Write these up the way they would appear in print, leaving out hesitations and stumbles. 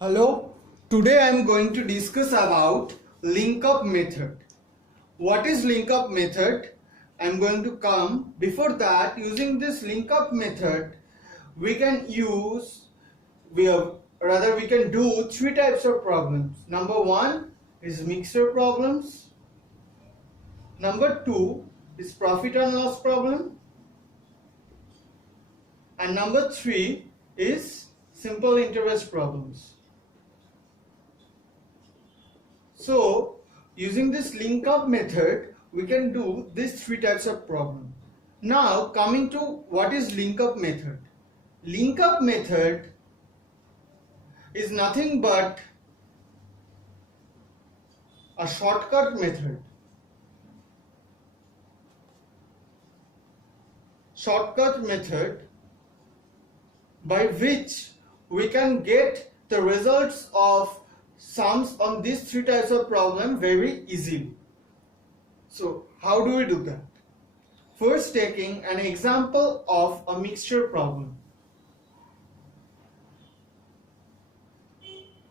Hello, today I am going to discuss about link-up method. What is link-up method? I am going to come. Before that, using this link-up method, we can do three types of problems. Number one is mixture problems. Number two is profit and loss problem. And number three is simple interest problems. So, using this link-up method, we can do these three types of problem. Now, coming to what is link-up method. Link-up method is nothing but a shortcut method. Shortcut method by which we can get the results of sums on these three types of problem very easily. So how do we do that? First, taking an example of a mixture problem.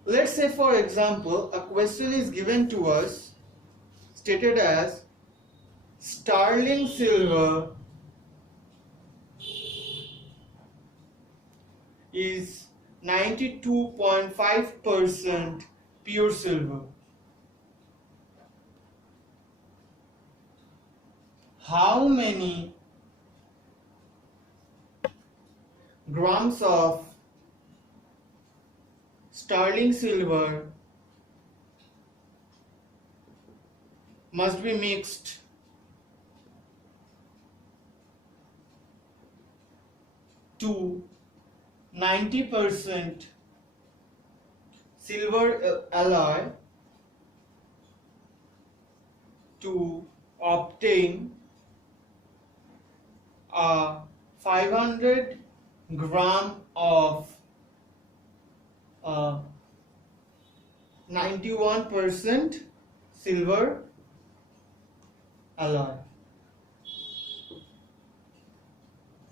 Let's say, for example, a question is given to us stated as sterling silver is 92.5% pure silver. How many grams of sterling silver must be mixed to 90% silver alloy to obtain a 500 gram of 91% silver alloy.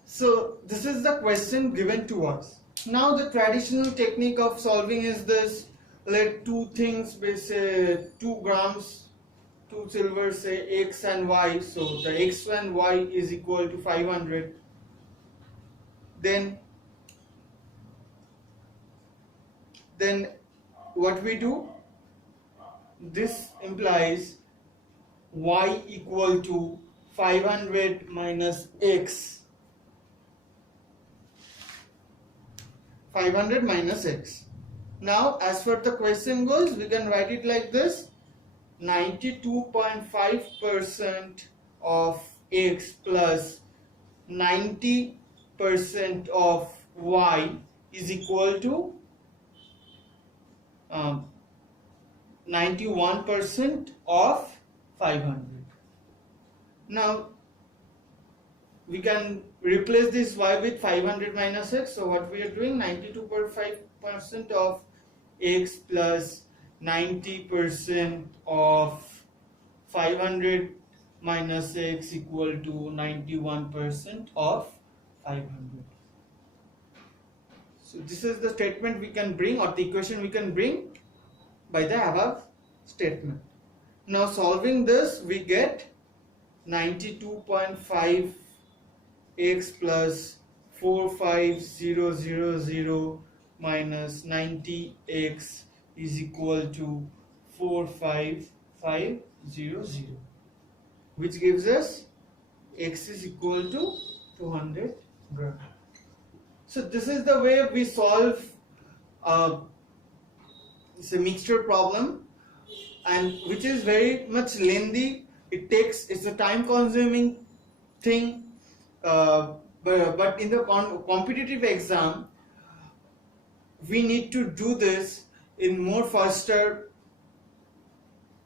So this is the question given to us. Now the traditional technique of solving is this: let two things be, say 2 grams, 2 silver, say x and y. So the x and y is equal to 500. Then what we do? This implies y equal to 500 minus x. 500 minus x. Now, as far the question goes, we can write it like this: 92.5% of x plus 90% of y is equal to 91% of 500. Now, we can replace this y with 500 minus x. So what we are doing, 92.5% of x plus 90% of 500 minus x equal to 91% of 500. So this is the statement we can bring, or the equation we can bring by the above statement. Now solving this, we get 92.5 x plus 45000 minus 90x is equal to 45500, which gives us x is equal to 200 gram. So this is the way we solve it's a mixture problem, and which is very much lengthy. It's a time consuming thing. But in the competitive exam, we need to do this in more faster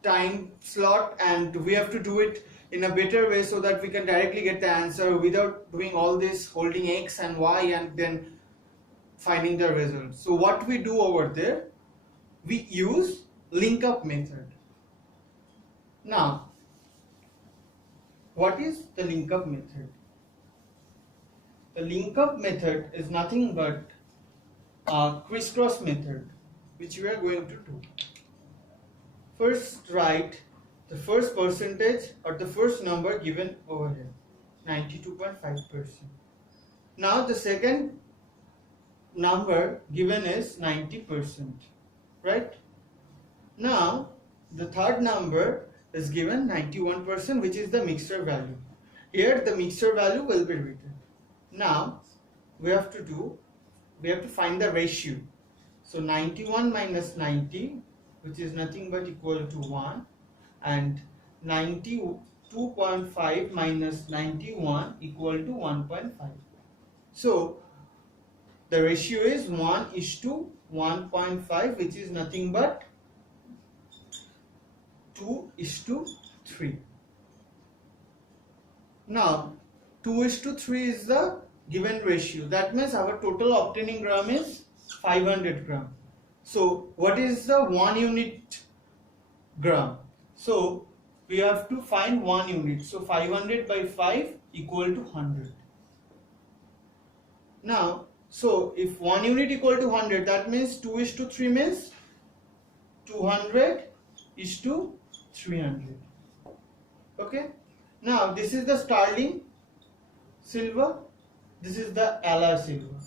time slot, and we have to do it in a better way so that we can directly get the answer without doing all this holding x and y and then finding the result. So what we do over there, we use link-up method. Now, what is the link-up method? The link-up method is nothing but a crisscross method. which we are going to do. First write the first percentage or the first number given over here, 92.5%. Now the second number given is 90%, right? Now the third number is given 91%, which is the mixture value. Here the mixture value will be written. Now we have to find the ratio. So 91 minus 90, which is nothing but equal to 1, and 92.5 minus 91 equal to 1.5. So the ratio is 1:1.5, which is nothing but 2:3. Now 2:3 is the given ratio. That means our total obtaining gram is 500 gram. So what is the 1 unit gram? So we have to find 1 unit. So 500 by 5 equal to 100. Now, so if 1 unit equal to 100, that means 2:3 means 200:300. Okay. Now this is the sterling silver. This is the alloy silver.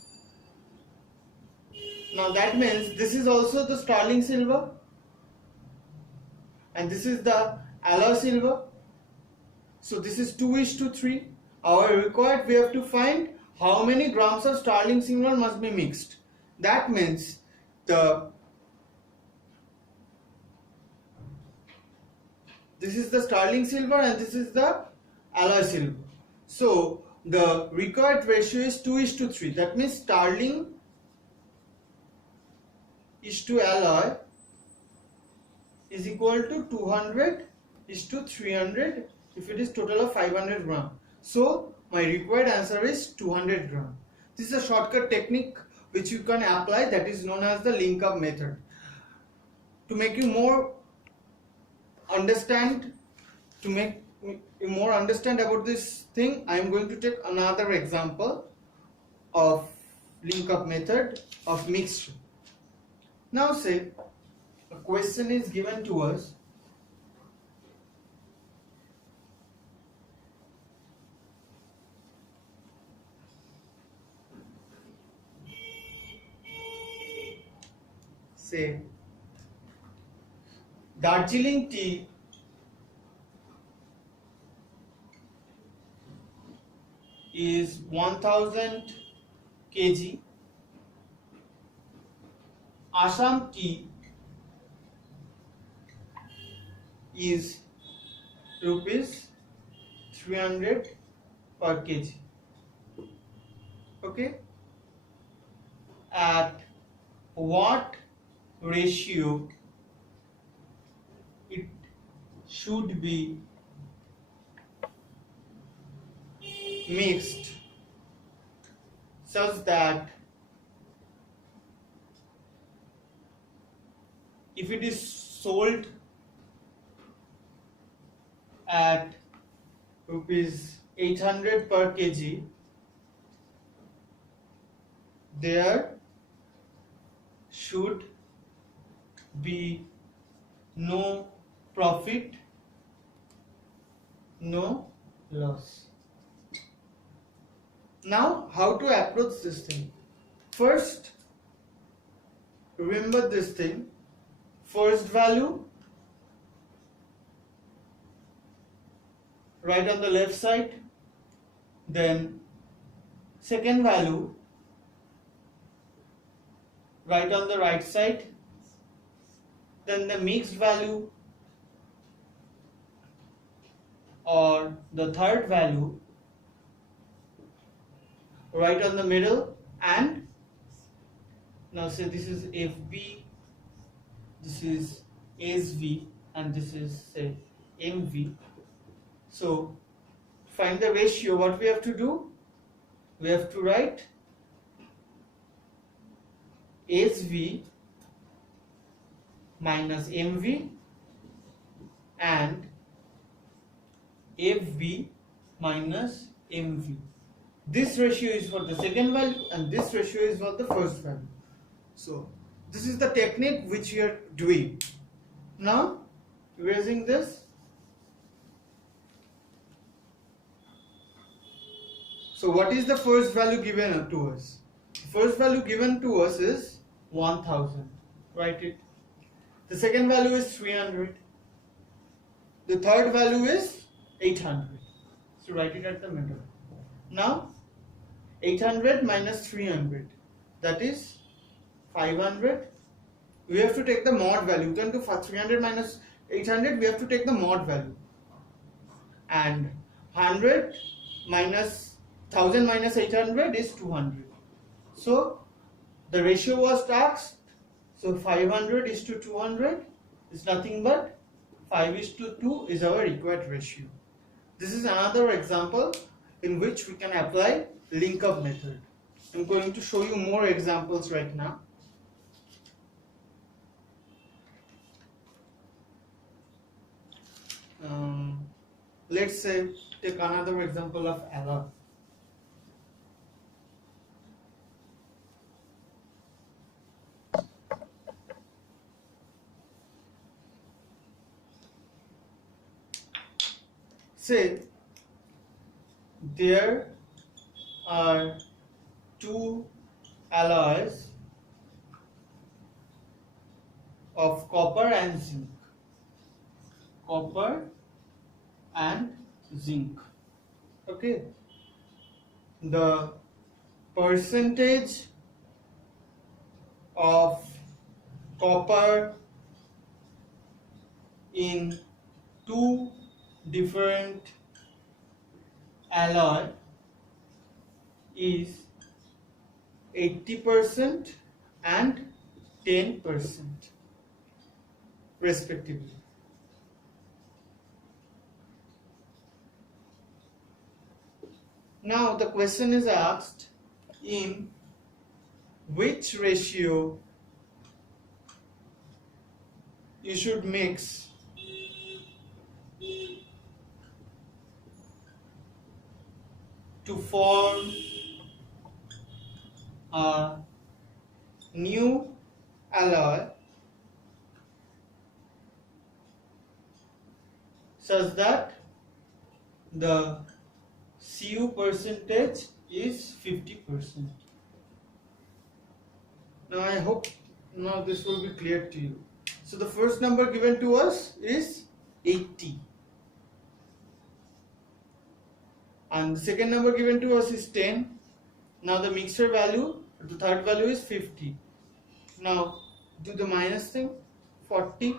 Now that means this is also the sterling silver and this is the alloy silver. So this is 2:3. Our required, we have to find how many grams of sterling silver must be mixed. That means this is the sterling silver and this is the alloy silver. So the required ratio is 2:3. That means sterling is to alloy is equal to 200:300 if it is total of 500 gram. So my required answer is 200 gram. This is a shortcut technique which you can apply, that is known as the link up method. To make you more understand about this thing, I am going to take another example of link up method of mixture. Now say a question is given to us. Say Darjeeling tea is 1000 kg, Assam tea is rupees 300 per kg. Okay, at what ratio it should be mixed such that if it is sold at rupees 800 per kg, there should be no profit, no loss. Now, how to approach this thing? First, remember this thing. First value, right on the left side. Then second value, right on the right side. Then the mixed value or the third value right on the middle, and now say this is FB, this is SV, and this is say MV. So find the ratio. What we have to do? We have to write SV minus MV and FB minus MV. This ratio is for the second value and this ratio is for the first value. So This is the technique which we are doing. Now erasing this. So what is the first value given to us? The first value given to us is 1000. Write it. The second value is 300. The third value is 800. So write it at the middle. Now 800 minus 300, that is 500. We have to take the mod value. We can do 300 minus 800. We have to take the mod value. And 100 minus 1000 minus 800 is 200. So the ratio was asked. So 500 is to 200 is nothing but 5 is to 2 is our required ratio. This is another example in which we can apply link up method. I'm going to show you more examples right now. Let's say take another example of alloy. Say there are two alloys of copper and zinc. Copper and zinc. Okay. The percentage of copper in two different alloy is 80% and 10% respectively. Now the question is asked, in which ratio you should mix to form a new alloy such that the Cu percentage is 50%. Now I hope now this will be clear to you. So the first number given to us is 80. And the second number given to us is 10. Now the mixture value, the third value is 50. Now do the minus thing, 40,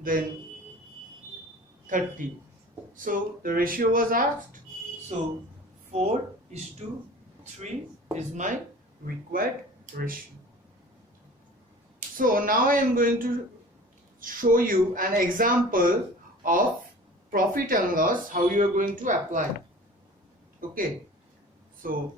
then 30. So the ratio was asked. So 4:3 is my required ratio. So now I am going to show you an example of profit and loss, how you are going to apply. Okay, so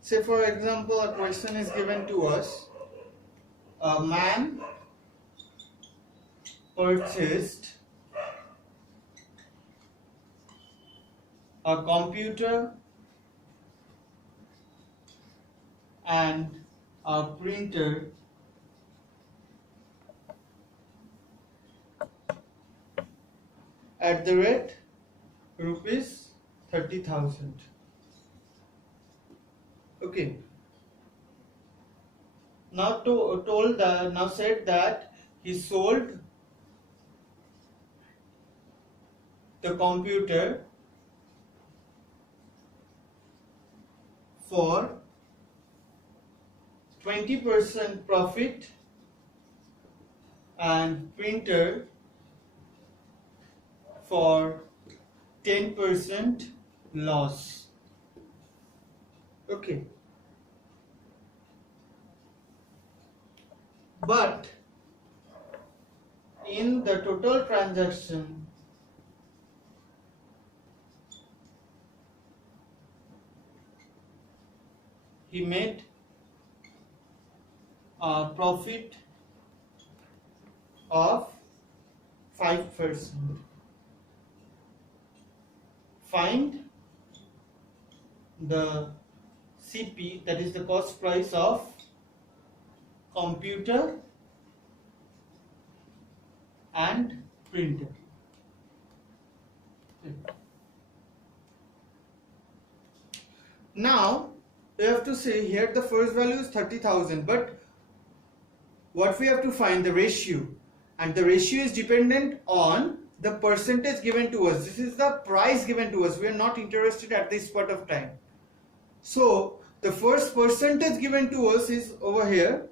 say for example a question is given to us. A man purchased a computer and a printer at the rate rupees 30,000. Okay. Now now said that he sold the computer for 20% profit and printer for 10% loss. Okay. But in the total transaction, he made a profit of 5%. find the CP, that is the cost price of computer and printer. Now we have to say here the first value is 30,000, but what we have to find the ratio, and the ratio is dependent on the percentage given to us. This is the price given to us. We are not interested at this point of time. So the first percentage given to us is over here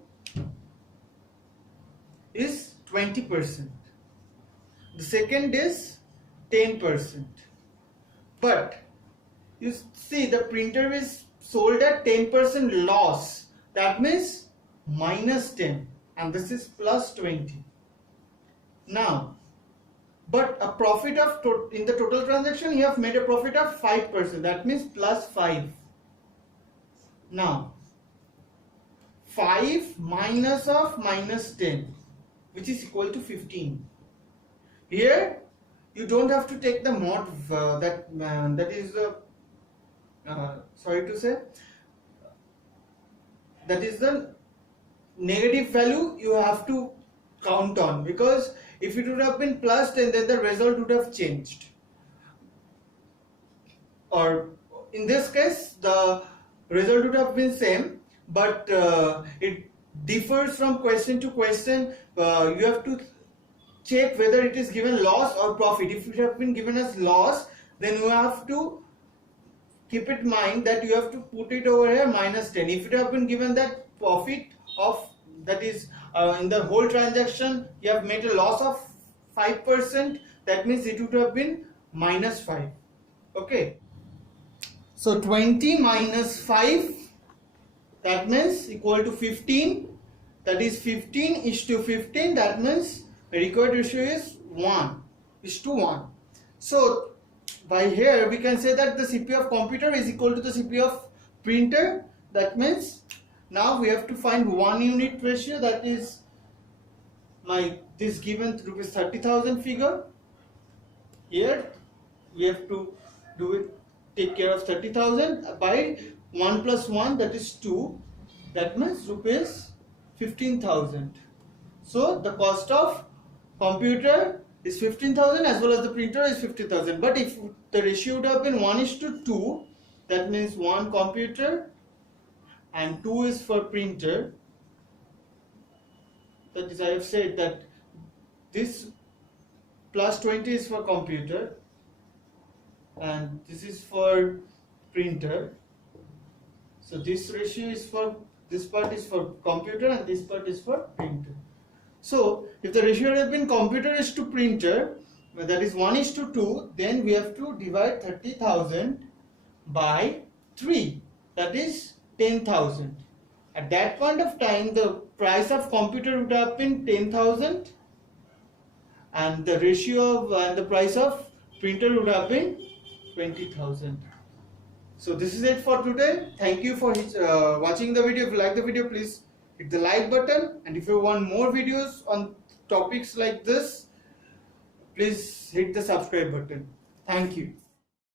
is 20%. The second is 10%. But you see the printer is sold at 10% loss. That means minus 10, and this is plus 20. Now, but a profit of in the total transaction you have made a profit of 5%. That means plus 5. Now 5 minus of minus 10, which is equal to 15. Here you don't have to take the mod that is sorry to say, that is the negative value you have to count on, because if it would have been plus 10 then the result would have changed, or in this case the result would have been same, but it differs from question to question. You have to check whether it is given loss or profit. If it have been given as loss, then you have to keep in mind that you have to put it over here minus 10. If it have been given that profit of, that is in the whole transaction you have made a loss of 5%, that means it would have been minus 5. Okay, so 20 minus 5, that means equal to 15. That is 15 is to 15. That means the required ratio is 1 is to 1. So by here we can say that the CPU of computer is equal to the CPU of printer. That means now we have to find 1 unit ratio, that is this given rupees 30,000 figure. Here we have to do it, take care of 30,000 by 1 plus 1, that is 2. That means rupees 15,000. So the cost of computer is 15,000 as well as the printer is 50,000. But if the ratio would have been 1 is to 2, that means 1 computer and 2 is for printer. That is, I have said that this plus 20 is for computer and this is for printer. So this ratio is for, this part is for computer and this part is for printer. So if the ratio had been computer is to printer, that is 1 is to 2, then we have to divide 30,000 by 3, that is 10,000. At that point of time the price of computer would have been 10,000 and the ratio of and the price of printer would have been 20,000. So this is it for today. Thank you for watching the video. If you like the video, please hit the like button, and if you want more videos on topics like this, please hit the subscribe button. Thank you.